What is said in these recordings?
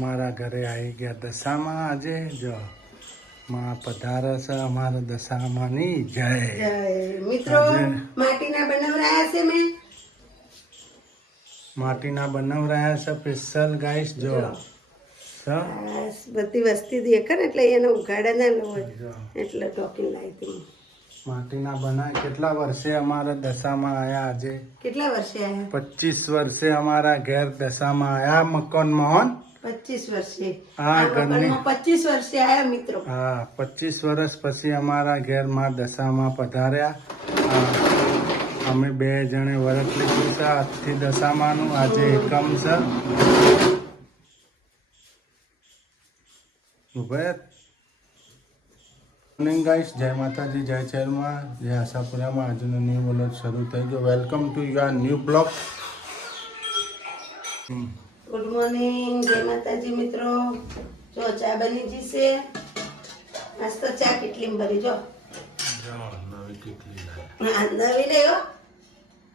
અમારા ઘરે આવી ગયા દશામાં આજે જો માં પધારે છે અમારા દશામાંની જય મિત્રો માટીના બનાવરાયા છે મેં માટીના બનાવરાયા છે સ્પેશિયલ ગાઈસ જો બધી વસ્તી દેખે ને એટલે એને ઉઘાડા ના હોય એટલે ટોકીને લાવી હતી માટીના બનાય કેટલા વર્ષે અમારા દશામાં આયા આજે કેટલા વર્ષે આયા 25 વર્ષે અમારા ઘેર દશામાં આયા મકાનમાં 25 વર્ષે હા ઘરની 25 વર્ષે આયા મિત્રો હા 25 વર્ષ પછી અમારા ઘેર માં દશામાં પધાર્યા અમે બે જણે વરત લીધું છે આજથી દશામાનું આજે એકમ છે મોર્નિંગ ગાઈસ જય માતાજી જય ચેરમાં જય આશાપુરામાં આજનો ન્યૂ વ્લોગ શરૂ થઈ ગયો welcome to your new blog good morning જય માતાજી મિત્રો જો ચા બની જશે મસ્ત ચા કેટલી ભરી જો નવી કેટલી નવી લેવો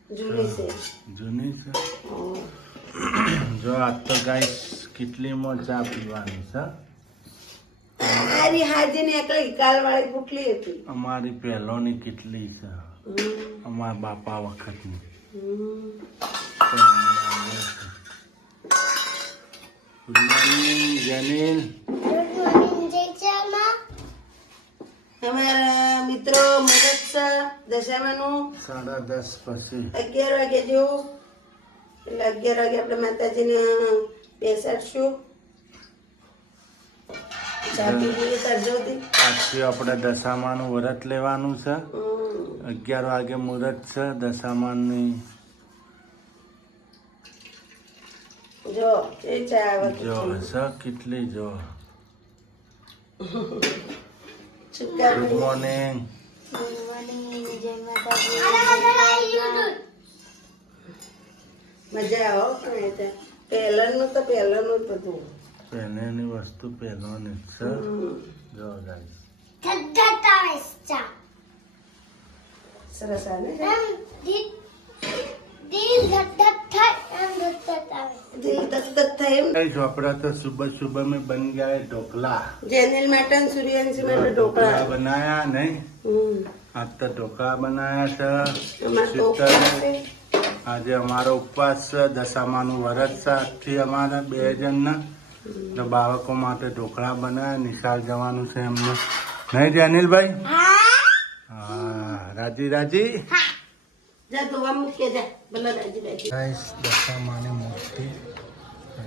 જૂની છે જૂની છે જો આજ તો ગાઈસ કેટલીમાં ચા પીવાની છે આરી હાજી ને એકલી કાલ વાળી ફૂટલી હતી અમારી પહેલોની કેટલી છે અમારા બાપા વખતની ગુડ મોર્નિંગ જેનિલ અમારા મિત્રો મુહૂર્ત છે દશામાનું 10:30 પછી 11 વાગે જેવું એટલે 11 વાગે આપણે માતાજીને બેસાડશું ચા પીવી કરજોતી આજથી આપણે દશામાનું વ્રત લેવાનું છે 11 વાગે મુહૂર્ત છે દશામાની જો એ ચા આવે જો છે કેટલી જો છુક્કા ગુડ મોર્નિંગ મજા આવો પણ પહેલાનું તો પહેલાનું જ બધું પહેલેની વસ્તુ પહેલોની છે જો ગાઈસ સરસ આવે દિલ ધક ધક થાય એમ गाइस अपना तो सुबह सुबह में बन गया है ढोकला જેનિલ માટે અને સૂર્યવંશી માટે ઢોકળા बनाया नहीं आज तो ढोकला बनाया था અમારે તો ઉપવાસ છે. આજે અમારો ઉપવાસ છે દશામાનું વ્રત છે આજથી અમારા બે જણના તો બાળકો માટે ઢોકળા બનાવ્યા નિશાળ જવાનું છે એમને નહીં જેનિલભાઈ હા રાજી રાજી જા ધોવા મૂકે જા ભલે રાજી રાજી ગાઈસ દશામાની મૂર્તિ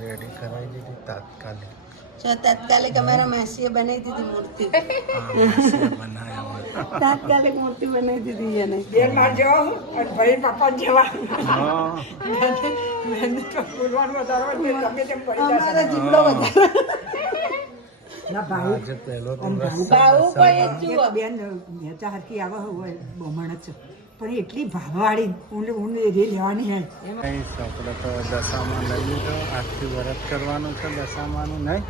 રેડી કરાવી દીધી તાત્કાલિક જો તાત્કાલિક અમારા માસીએ બનાવી દીધી મૂર્તિ બનાવ્યા તાત્કાલિક મૂર્તિ બનાવી દીધી એને અમારા જીવડો વધારે પહેલો ભાવું કોઈ એક જુઓ. બેન નેચા હરકી આવા હોય બમણ જ પણ એટલી ભાવવાળી ઊંડ એ લેવાની હે આપણે તો દશામાં લઈ લીધો આજથી વ્રત કરવાનું છે દશામાનું નહીં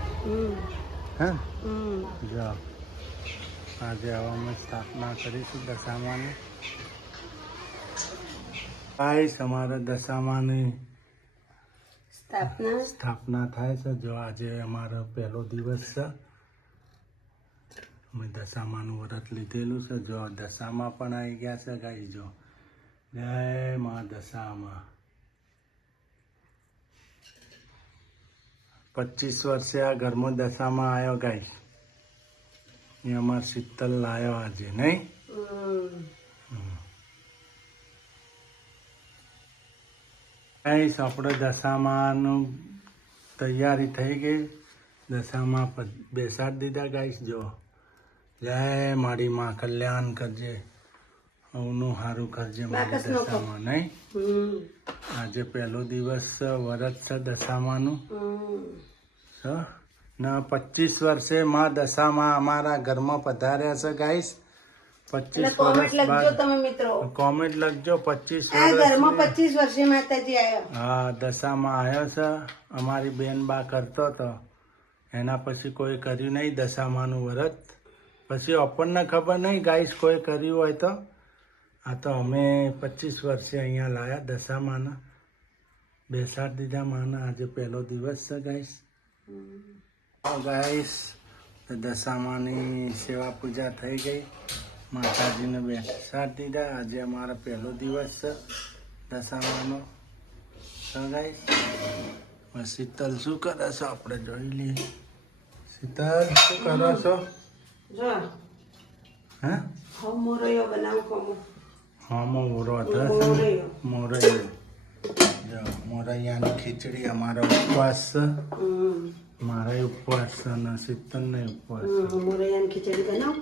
હા જો આજે હવામાં સ્થાપના કરીશું દશામાની ગાઈસ અમારા દશામાની સ્થાપના થાય છે જો આજે અમારો પહેલો દિવસ છે અમે દશામાનું વ્રત લીધેલું છે જો દશામાં પણ આવી ગયા છે ગાઈસ જો જય મા દશામાં 25 વર્ષે આ ઘરમાં દશામાં આવ્યો ગાઈસ એ અમાર શીતલ લાયો આજે નહીં ગાઈસ આપણે દશામાનું તૈયારી થઈ ગઈ દશામાં બેસાડી દીધા ગાઈસ જો જય મારી માં કલ્યાણ કરજે આવનું સારું કરજે મારી દશામાં નહીં આજે પહેલો દિવસ છે વ્રત છે દશામાનું ને 25 વર્ષે માં દશામાં અમારા ઘરમાં પધાર્યા છે ગાઈસ 25 કોમેન્ટ વર્ષ લખજો તમે મિત્રો કોમેન્ટ લખજો 25 આ ઘરમાં વર્ષ 25 વર્ષે માતાજી આવ્યા હા દશામાં આવ્યો છે અમારી બેન બા કરતો હતો એના પછી કોઈ કર્યું નહીં દશામાનું વ્રત પછી આપણને ખબર નહીં ગાઈસ કોઈ કર્યું હોય તો આ તો અમે 25 વર્ષે અહીંયા લાયા દશામાના બેસાડી દીધા માના આજે પહેલો દિવસ છે ગાઈસ ગાઈસ દશામાની સેવા પૂજા થઈ ગઈ, માતાજીને બેસાડી દીધા. આજે અમારો પહેલો દિવસ છે દશામાનો. તો ગાઈસ શીતલ શું કરે છો આપણે જોઈ લઈએ. શીતલ શું કરો છો? જો હા હવ મોરૈયો બનાવું ખમો. હા મોરૈયો જો મોરૈયાની ખીચડી. અમારો ઉપવાસ છે, મારા ઉપવાસ છે અને શીતલને ઉપવાસ છે. મોરૈયાની ખીચડી બનાવ.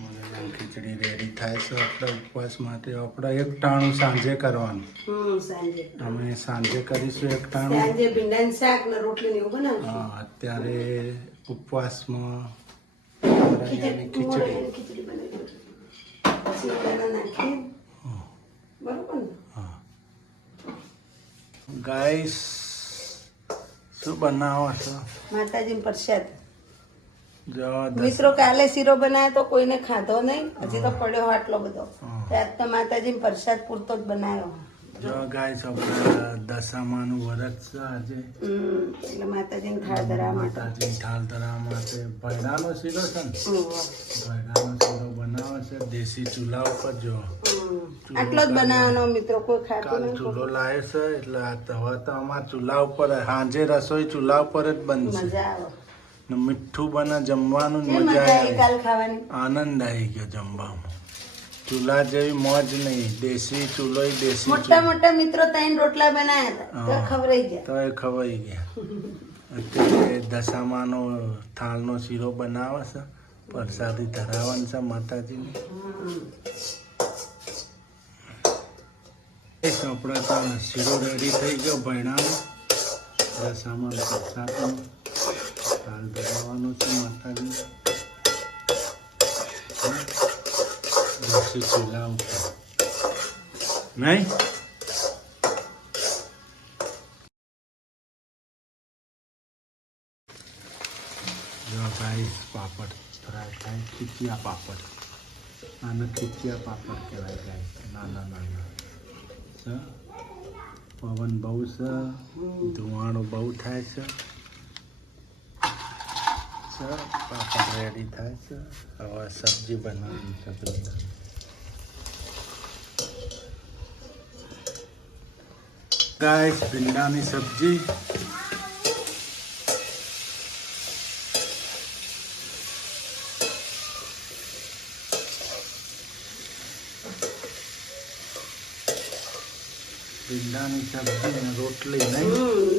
મોરૈયાની ખીચડી રેડી થાય છે આપણે ઉપવાસ માટે. આપણે એક ટાણું સાંજે કરવાનું. સાંજે અમે સાંજે કરીશું એક ટાણું. સાંજે ભીંડાનું શાક ને રોટલી ને એવું બનાવશું. હા અત્યારે ઉપવાસમાં મોરૈયાની ખીચડી. મોરૈયાની ખીચડી બનાવી પછી એમાં નાખી બરોબર ને. હા ગાઈસ શું બનાવો છો? માતાજી પ્રસાદ. જો મિત્રો કાલે શીરો બનાવ્યો તો કોઈને ખાધો નહીં, હજી તો પડ્યો આટલો બધો. આજ તો માતાજી પ્રસાદ પૂરતો જ બનાવ્યો. જો ગાઈસ આપણે દશામાનું વ્રત છે આજે, એટલે માતાજીને થાળ ધરાવવા માટે. માતાજી થાળ ધરાવવા માટે ભૈરાનો શીરો છે ને, ભૈરાનો શીરો બનાવે છે દેશી ચૂલા ઉપર. જો આટલો જ બનાવવાનો મિત્રો, કોઈ ખાતું કાલ નહીં. ચૂલો લાવે છે એટલે આ તો હવે તો અમારા ચૂલા ઉપર સાંજે રસોઈ ચૂલા ઉપર જ બનશે. મજા આવે. ને મીઠું બને જમવાનું કેમ મજા મજા આવી આવે. કાલ ખાવાની? આનંદ આવી ગયો જમવામાં. ચૂલા જેવી મોજ નહીં. દેશી ચૂલો ય દેશી મોટા મોટા મિત્રો 3 રોટલા બનાવ્યા હતા તો ખવરાઈ ગયા. તો એ ખવાઈ ગયા. અત્યારે દશામાનો થાળનો શીરો બનાવે છે, પ્રસાદી ધરાવવાનું છે માતાજીને. આપણે તો શીરો રેડી થઈ ગયો ભૈણાનો. દશામાનો પ્રસાદનો થાળ ધરાવવાનો છે માતાજી. દેશી ચૂલા ઉપર નહીં. જો ગાઈસ પાપડ ફ્રાય થાય, ખીચિયા પાપડ. આને ખીચિયા પાપડ કહેવાય ગાઈસ. નાના નાના છે. પવન બહુ છે, ધુવાણો બહુ થાય છે. પાપડ રેડી થાય છે. હવે સબ્જી બનાવવાની છે. ગાઈસ ભીંડાની સબ્જી. ભીંડાની સબ્જી ને રોટલી નહીં.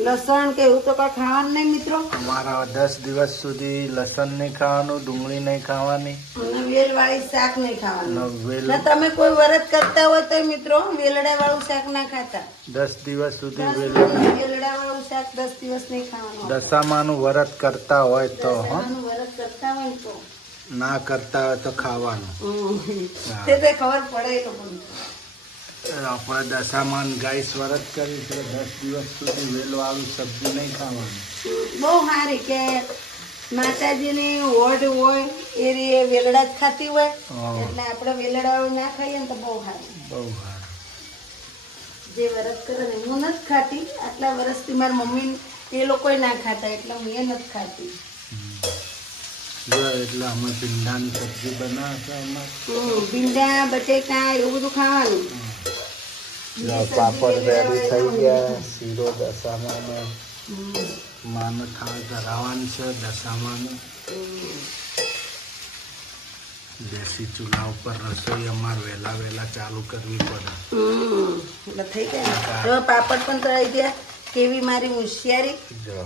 લસણ કે એવું તો કઈ ખાવાનું નહીં મિત્રો. અમારા 10 દિવસ સુધી લસણ નહીં ખાવાનું, ડુંગળી નહીં ખાવાની, અને વેલ વાળી શાક નહીં ખાવાનું. વેલ ને તમે કોઈ વ્રત કરતા હોય તો મિત્રો વેલડા વાળું શાક ના ખાતા. 10 દિવસ સુધી વેલડા વાળું શાક 10 દિવસ નહીં ખાવાનું. દશામાનું વ્રત કરતા હોય તો દશામાનું વ્રત કરતા હોય ને તો ના કરતા હોય તો ખાવાનું. તે ખબર પડે એ લોકોને. આપણે દશામાન ગાઈસ વ્રત કરી છે 10 દિવસ સુધી વેલવાળું સબ્જી નહીં ખાવાનું. બહુ સારી કે માતાજીની ઓઢ હોય એ રી વેલડા જ ખાતી હોય, એટલે આપણે વેલડા ના ખાઈએ ને તો બહુ સારું. બહુ સારું. જે વ્રત કરે ને હું નથી ખાતી. આટલા વર્ષથી મારી મમ્મી એ લોકોય ના ખાતા એટલે હું એ નથી ખાતી. જો એટલે અમે ભીંડાની સબ્જી બનાવે છે. ભીંડા બટેકા એવું બધું ખાવાનું. પાપડ રેડી થઈ ગયા. શીરો દશામાનો માનો થાળ ધરાવવાની છે. દશામાનો દેશી ચૂલા ઉપર રસોઈ અમારે વહેલા ચાલુ કરવી પડે. એટલે થઈ ગયા. જો પાપડ પણ તળાઈ ગયા. કેવી મારી હોશિયારી. જો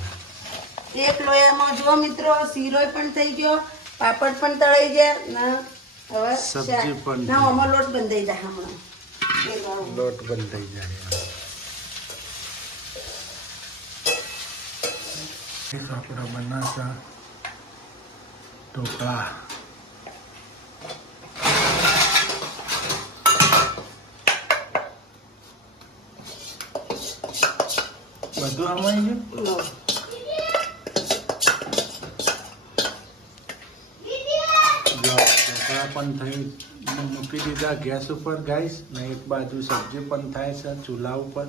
એક લોયામાં જો મિત્રો શીરો પણ થઈ ગયો, પાપડ પણ તળાઈ ગયા ને હવે સબ્જી પણ ના આમાં લોટ બંધાઈ જાય. હમણાં લોટ બંધ થઈ જાય. આપણે બનાવતા ઢોકળા. બધું આમાં ગયું. ઢોકળા પણ થઈ મૂકી દીધા ગેસ ઉપર ગાઈસ ને એક બાજુ સબ્જી પણ થાય છે ચૂલા ઉપર.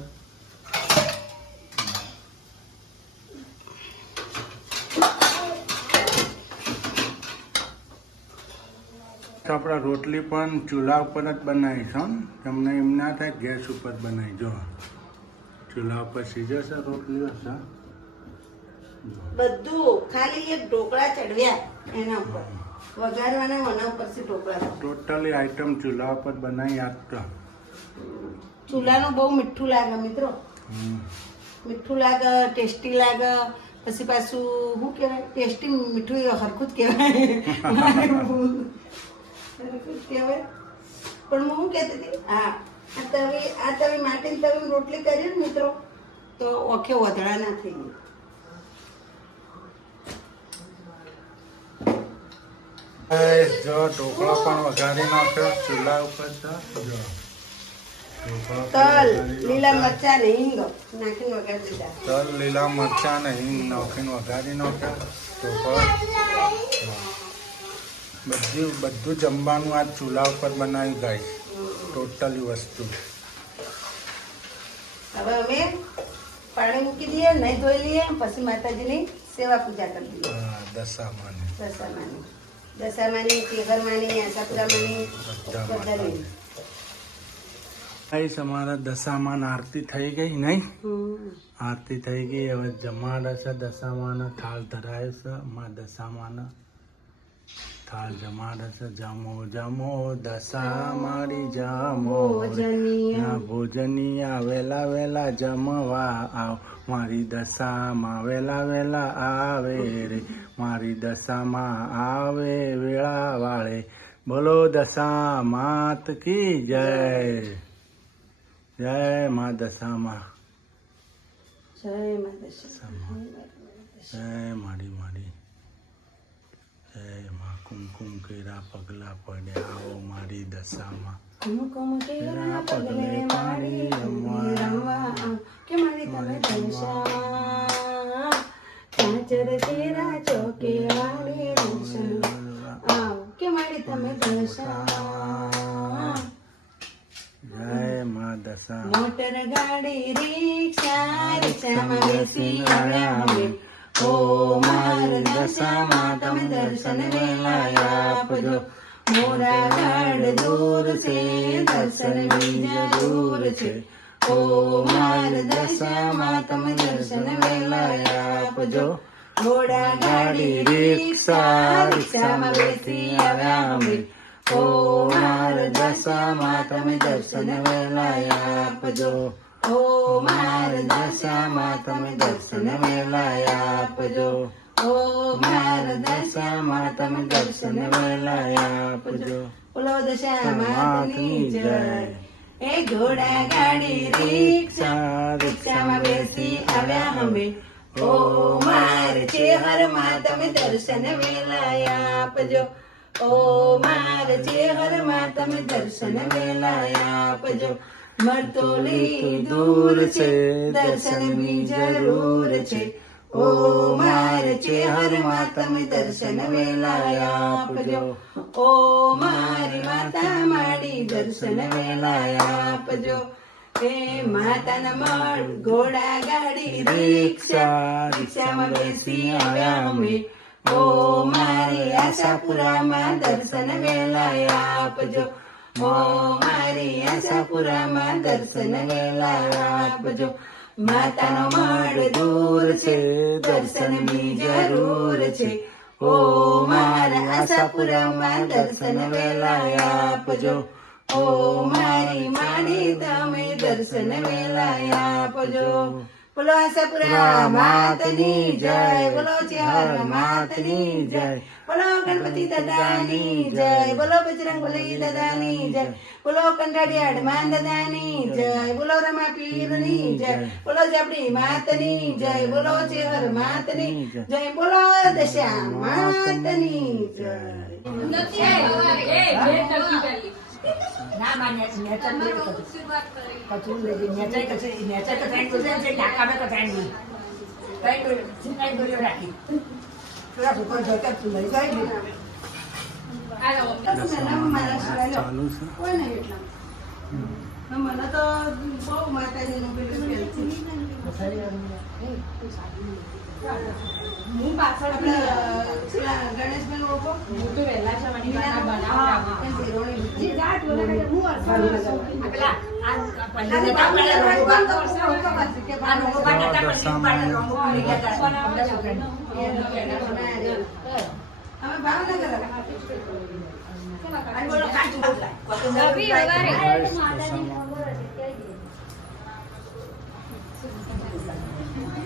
આપણે રોટલી પણ ચૂલા ઉપર જ બનાવીશું. તમને એમ ના થાય ગેસ ઉપર બનાવી. જો ચૂલા ઉપર સીધો છે રોટલી હશે. બધું ખાલી એક ઢોકળા ચડવ્યા એના ઉપર વઘારવાના એના ઉપર થી ઢોકળા. ટોટલી આઈટમ ચૂલા ઉપર બનાવી આપતા. ચૂલાનું બહુ મીઠું લાગે મિત્રો, મીઠું લાગે, ટેસ્ટી લાગે. પછી પાછું શું કહેવાય, ટેસ્ટી મીઠું એ હરખું જ કહેવાય. હરખું જ કહેવાય. પણ હું શું કહેતી હતી, હા આ તવી માટીની તવી રોટલી કરી ને મિત્રો તો ઓખે વધડા ના થઈ ગઈ. જો ઢોકળો પણ વઘારી નાખ્યો ચૂલા ઉપર છે. જો તલ, લીલા મરચા ને હિંગ નાખીને વઘારી દીધા. તલ, લીલા મરચા ને હિંગ નાખીને વઘારી નાખ્યા ઢોકળો. બધું જમવાનું આ ચૂલા ઉપર બનાવ્યું ગાઈસ. ટોટલી વસ્તુ. હવે અમે પાણી મૂકી દઈએ, નહીં ધોઈ લઈએ, પછી માતાજીની સેવા પૂજા કરી દઈએ. દશામાની, કેગરમાની, આશાપુરામાની, બધાની. અમારા દશામાન આરતી થઈ ગઈ નહીં? આરતી થઈ ગઈ. હવે જમાડે છે દશામાના. થાળ ધરાય છે માં દશામાના. થાળ જમાડે છે. જમો જમો દશા મારી જમો, ભોજનિયા વેલા વેલા જમવા આવ. મારી દશામાં વેલા વેલા આવે રે, મારી દશામાં આવે વેળા વાળે. બોલો દશા માત કી જય. જય મા દશામાં. જય માતા, જય મારી મારી. જય મા. કુમકુમ કર્યા પગલા પડ્યા આવો મારી દશામાં. કુમકુમ કેરા પગલે મારી રમવા કે મારી તમે દશામાં. ચાચર કેરા ચોકે વાળી દર્શન આવ કે મારી તમે દશામાં. જય મા દશા. મોટર ગાડી રિક્ષા, રિક્ષામાં બેસી આવ્યા અમે. ઓ માર દશામાં તમે દર્શન વેલા આપજો. મોરા ગાડ દૂર છે, દર્શન બીજ દૂર છે. ઓ માર દશામાં તમે દર્શન વેલા આપજો. ઘોડા ગાડી રિક્ષા, રિક્ષામાં બેસી આવ્યા અમે. ઓ માર દશામાં તમે દર્શન વેલા આપજો. ઓ માર દશામાં તમે દર્શન વેલા આપજો. ઓ માર દશામાં તમે દર્શન વેલા આપજો. બોલો દશામાતની જય. એ ઘોડા ગાડી રિક્ષા, રિક્ષામાં બેસી આવ્યા અમે. ઓ માર ચેહરમાં તમે દર્શન વેલા આપજો. ઓ માર ચેહરમાં તમે દર્શન વેલા આપજો. મરતોલી દૂર છે, દર્શનની જરૂર છે. ઓ માર ચેહરમાં તમે દર્શન વેલા આપજો. ઓ મારી માતા માડી દર્શન વેલા આપજો. એ માતાના મળ ઘોડા ગાડી રિક્ષા, રિક્ષામાં બેસી આવ્યા અમે. ઓ મારી આશાપુરામાં દર્શન વેલા આપજો. ઓ મારી આશાપુરામાં દર્શન વેલા આપજો. માતાનો મળ દૂર છે, દર્શનની જરૂર છે. ઓ મારા આશાપુરામાં દર્શન વેલા આપજો. ઓ મારી માડી તમે દર્શન વેલા આપજો. બોલો આશાપુરા માતની જય. બોલો ચેહર માતની જય. બોલો ગણપતિ દાદાની જય. બોલો બજરંગબલી દાદાની જય. બોલો કંટાળી હનુમાન દાદાની જય. બોલો રમા પીરની જય. બોલો જાપડી માતની જય. બોલો ચેહર માતની જય. બોલો દશા માતની જય. ના માન્ય નેચર દે કચું લેજે નેચર કચે નેચર તો ટ્રેન્ડ બોલે છે ટાકા તો ટ્રેન્ડ બોલે ટ્રેન્ડ બોલે રાખી થોડા સુકો જોતા તું લઈ જાય ને મારા ચાલુ છે. કોઈ નહીં એટલા મને તો બહુ માતાજીનું પેલું પહેલથી. હું પાછળ પેલા ગણેશભાઈનો ઓપો? હું તો વહેલા જવાની બનાવવા એમ ભેરોણી લીધી. આ પેલા આ પલ્લીને આ પેલા રંગો તો ઓપો પાસે કે આ રંગો બાંધતા હતા, પછી દશામાં. રંગો ભૂલી ગયા હતા. આપણા છોકરાને. અમે ભાવનગર હતા. આ બોલો કાચું બોલાય. ગાઈસ દશામાં